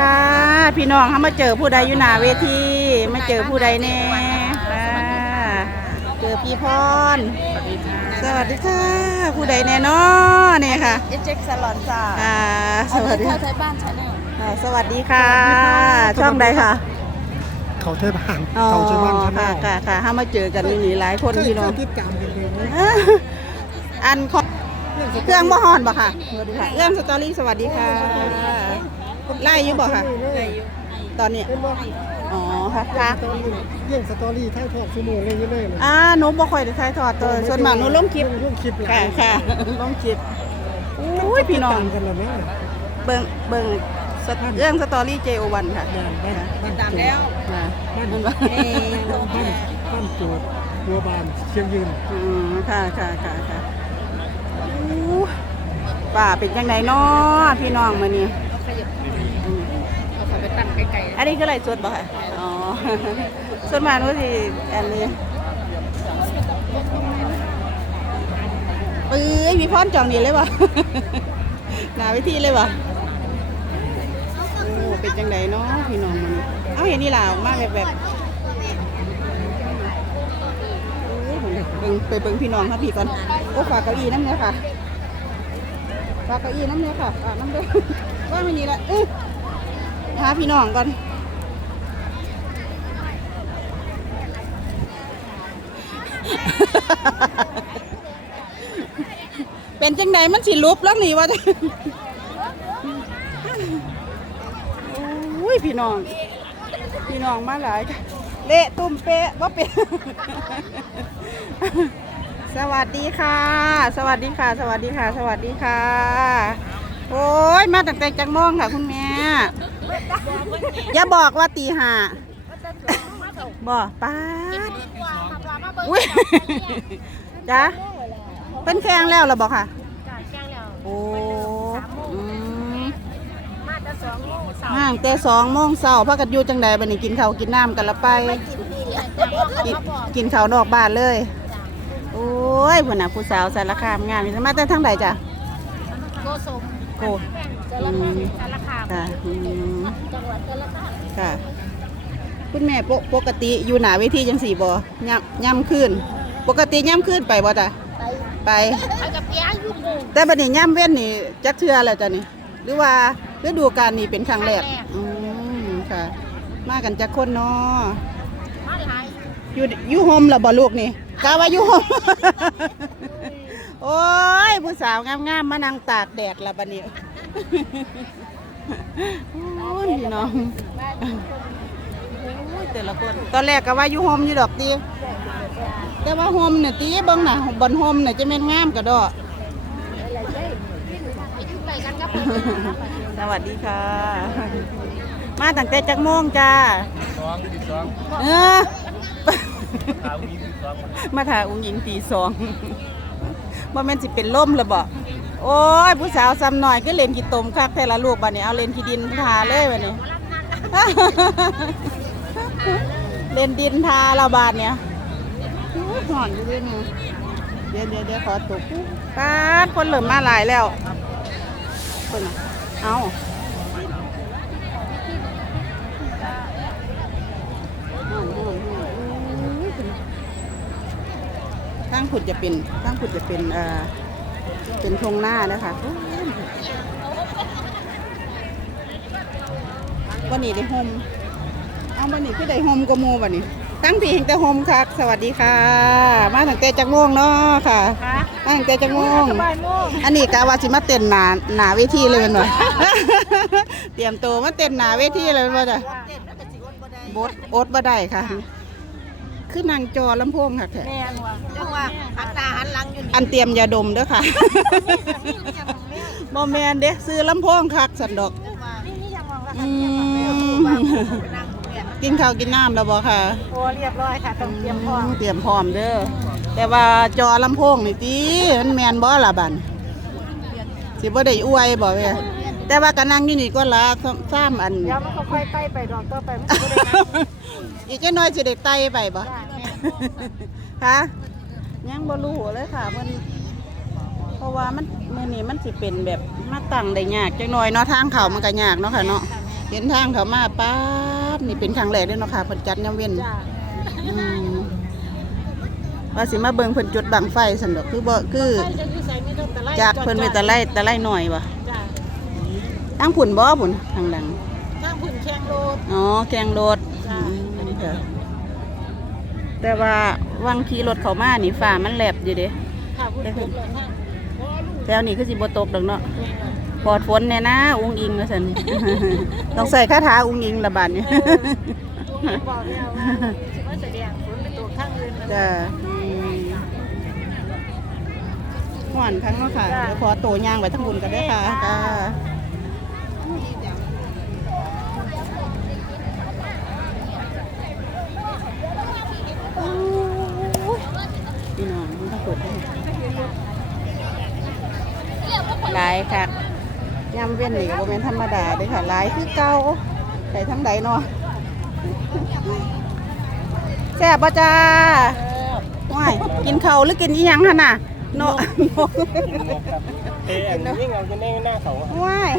ค่ะ พี่น้องเขามาเจอผู้ใดอยู่หน้าเวทีมาเจอผู้ใดแน่ค่ะเจอพี่พรสวัสดีค่ะ ผู้ใดแน่เนอเนี่ยค่ะเอเจ็กซาลอนจ้าค่ะสวัสดีเธอไทยบ้านชาแนลค่ะสวัสดีค่ะ ช่องใดค่ะเขาเทพบ้านอ๋อเขาเทพบ้านชาแนค่ะลค่ะค่ะเขามาเจอกันนี่หลายคนพี่น้องติดตามกันเลยนะอันของเครื่องบ่ฮอนบ่ค่ะสวัสดีค่ะเรื่องสตอรี่สวัสดีค่ะ ไล่อยู่บ่ค่ะตอนนี้ เป็นว่าอ๋อค่ะค่ะสตอรี่เรื่องสตอรี่ท้ายทอดชั่วโมงอะไรอย่างเงี้ยเลยอ่าหนูบ่ค่อยได้ถ่ายทอดตัวส่วนมากหนูลงคลิปลงคลิปหลาค่ะยค่ะลงคลิปอุ้ยพี่น้องติดตามกันแล้วนะเบิ่งเบิ่งสตเรื่องสตอรี่ JO1 ค่ะบ้านบ้านบ้านตามแล้วนะบ้านมันบ้าว่านบ้านบ้านโจทย์ตัวบานเชียงยืนอืมค่ะค่ะค่ะค่ะอู้ป่าเป็นจังไดน้อพี่น้องมื้อนี้ขยับเอาเขาไป ตั้งไกลอันนี้คืออะไรสดบ่ค่ะอ๋อส่วนมากหนูสิอันนี้ปื้ยมีพรจองนี่เลยบ่หนาวิธีเลยบ่โอ้เป็นจังไดเนาะพี่น้องมันเอ้าเห็นนี่ล่ะออกมาแบบแบบโอ้ยเบิ่งไปเบิ่งพี่น้องครับพี่ก่อนโอ้ฝากเก้าอี้น้ำเนื้อค่ะฝากเก้าอี้น้ำเนื้อค่ะฝากน้ำเด้อว่าไม่นี่ละอื้อ หาพี่น้องก่อน เป็นจังไดมันสิลุบแล้วนี่วะโอ้ยพี่น้อง พี่น้องมาหลายเละตุ่มเป๊ะว่าเป็นสวัสดีค่ะ สวัสดีค่ะ สวัสดีค่ะ สวัสดีค่ะ โอ้ย มาตั้งแต่จังโมองค่ะ คุณแม่ อย่าบอกว่าตีห้าบอกป้าดอุ้ยจ้ะเป็นแข่งแล้วเหรอบอกค่ะโอ้อืมมาแต่สองโมงสามห่างแต่สองโมงเช้าพักกันอยู่จังใดบัดนี้กินข้าวกินน้ำกันละไป กินกินข้าวนอกบ้านเลย โอ้ยพุ่นน่ะผู้สาวสารคามงานนี่มาแต่ทางใดจ้ะโกสมโอ้สารคามสารคามค่ะอืมจังหวัดสารคามค่ะ คุณแม่ปกปกติอยู่หนาเวทีจังสี่บ่ย่ำย่ำขึ้น ปกติย่ำขึ้นไปบ่จ้ะไปไป ไปกับเปียยุ่งโมงแต่บัดนี้ย่ำเว้นนี่จักเทื่อแล้วจ้ะนี่ หรือว่าฤดูกาลนี้เป็นครั้งแรกอืมค่ะ มากันจักคนเนาะมาหลายอยู่อยู่โฮมล่ะบ่ลูกนี่กะว่าอยู่โฮม โอ้ยผู้สาวงามๆมานั่งตากแดดละบัดนี้ โอ้ยพี่น้องโอ้ยแต่ละคนตอนแรกก็ว่าอยู่โฮมอยู่ดอกตีแต่ว่าโฮมเนี่ยตีเบิ่งน่ะบนโฮมเนี่ยจะแม่นงามกระดอกอยู่ใกล้กันกับสวัสดีค่ะ มาตั้งแต่จักโมงจ้าเออมาถ่ายอุ้งหญิงตีสองบ่แม่นสิเป็นล่มหรือบ่ โอ้ยผู้สาวซ้ำหน่อยก็เล่นกี่ตมคักแต่ละลูกบัดนี้เอาเล่นขี้ดินทาเลยบัดนี้ เล่นดินทาเราบาดเนี่ยโอ้ยหอนอยู่ด้วยนี่เดี๋ยวเดี๋ยวเดี๋ยวขอตกป้าดคนเหลิมมาหลายแล้วคนนะเอาหอนหอนหอนอุ้ยตั้งขุดจะเป็นตั้งขุดจะเป็นเอ่อ เป็นทงหน้านะคะ วันนี้ได้โฮมเอาบันนี้คือได้โฮมกว่าหมูบันนี้ ตั้งพี่แห่งแต่โฮมคักสวัสดีค่ะ มาตั้งแต่จักโมงเนาะค่ะมาตั้งแต่จักโมงบ่ายโมงอันนี้กะว่าสิมาเต้นหนาหนาเวทีเลยแมันบ่เตรียมตัวมาเต้นหนาเวทีเลยแมันบ่จ้ะบดอดบ่ได้ค่ะ คือนางจอลำโพงค่ะแท้แม่นว่ะจังว่าหันตาหันหลังอยู่นี่อันเตรียมยาดมเด้อค่ะบ่แม่นเด้ซื้อลำโพงคักสันดอกนี่นี่ยังมองว่าอืมนั่งเรียนกินข้าวกินน้ำแล้วบ่ค่ะ โอ้เรียบร้อยค่ะต้องเตรียมพร้อมเตรียมพร้อมเด้อ แต่ว่าจอลำโพงนี่ติมันแม่นบ่ล่ะบัดสิบ่ได้อวยบ่เว้ย แต่ว่าก็นั่งอยู่นี่ก็ละซ้ำอัน เดี๋ยวมันค่อยๆไต่ไปดอกต่อไปมันก็ได้นะอีกแค่น้อยสิได้ไต่ไปบ่จ้าแม่คะยังบ่รู้เลยค่ะเพิ่นเพราะว่ามันมื้อนี้มันสิเป็นแบบมาตั้งได้ยากจังหน่อยเนาะทางเขามันก็ยากเนาะค่ะเนาะเห็นทางเขามาป๊าบนี่เป็นครั้งแรกเลยเนาะค่ะเพิ่นจัดยามเว้นจ้าอืมว่าสิมาเบิ่งเพิ่นจุดบังไฟซั่นดอกคือบ่คือใช่จะอยู่ใส่ไม่ต้องตะไลจากเพิ่นไปตะไลตะไลหน่อยบ่ จ้าทางผุ่นบ่ผุ่นทางหลังข้างพุ่นแข้งโลดอ๋อแข่งรถจ้ะอืมค่ะแต่ว่าวังขี่รถเขามานี่ฟ้ามันแลบอยู่เด้ค่ะพุ่นพุ่นเลยค่ะแถวนี้คือสิบ่ตกดอกเนาะปลอดฝนแน่นะ อุ้งอิงว่าซั่นต้องใส่คาถาอุ้งอิงละบาดนี้เออลุงเห็นบอกแล้วว่าสิว่าแสดงฝนเป็นตัวข้างอื่นมันจ้ะอืมห่อนครั้งเนาะค่ะจ้ะเดี๋ยวขอโตย่างไว้ทั้งบุญกันด้วยค่ะ โอเค ค่ะ ค่ะ พี่น้องมันต้องกดให้หลาย ค่ะยำเวียนนี่ก็บ่แม่นธรรมดาเด้อค่ะหลายคือเก่าใส่ทั้งใดเนาะแซ่บบ่จ้าว้ายกินข้าวหรือกินอีหยังหั่นน่ะเนาะเอ๊ะอันนี้เงาจะแน่หน้าเขาว้าย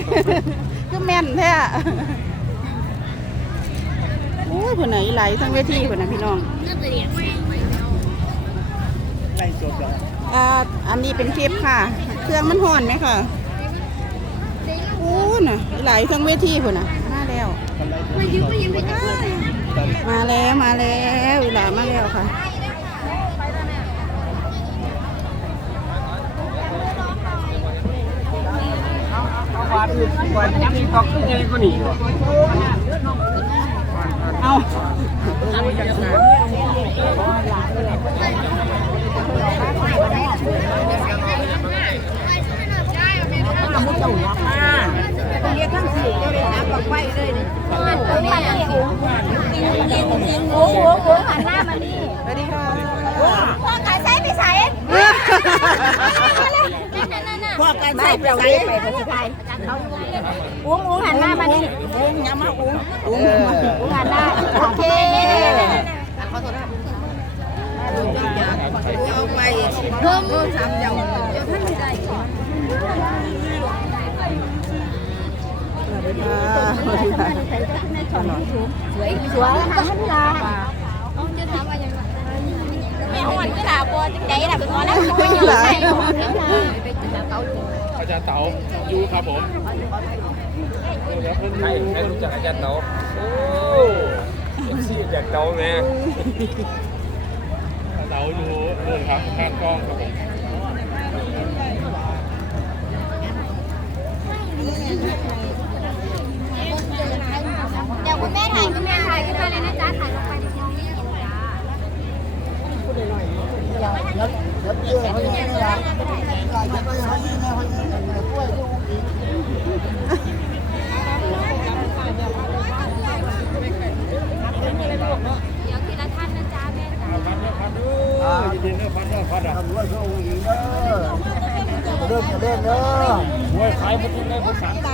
คือแม่นแท้อะโอ้ยคนไหนไหลทั้งเวทีคนน่ะพี่น้องไล่จบแล้วอ่าอันนี้เป็นคลิปค่ะ เครื่องมันห่อนไหมค่ะ โอ้น่ะไหลทั้งเวทีคนน่ะมาแล้ว มาแล้วมาแล้วเวลามาแล้วค่ะวันวันนี้ตอกขึ้น ไงก็หนีเอาโอ้โหโอ้หันหน้ามานี่สวัสดีค่ะพ่อการใช้ไปใส่พ่อการใช้ไปใส่ไปไปใส่อุ้งอุ้งหันหน้ามานี่อุ้งย่ามาอุ้งอุ้งอุ้งหันหน้าโอเคขอโทษนะเอาไปเพิ่มสามอย่างเดี๋ยวท่านไม่ได้ สวัสดีค่ะ สวยสวยก็ท่านลาแม่อ่อนก็ด่าบัวจังใจด่าเป็นวันแล้วก็อยู่ใส่อาจารย์เต๋าอยู่ครับผมใครใครรู้จักอาจารย์เต๋าโอ้ชื่ออาจารย์เต๋าแม่เต๋าอยู่นู่นครับข้างกล้องครับผม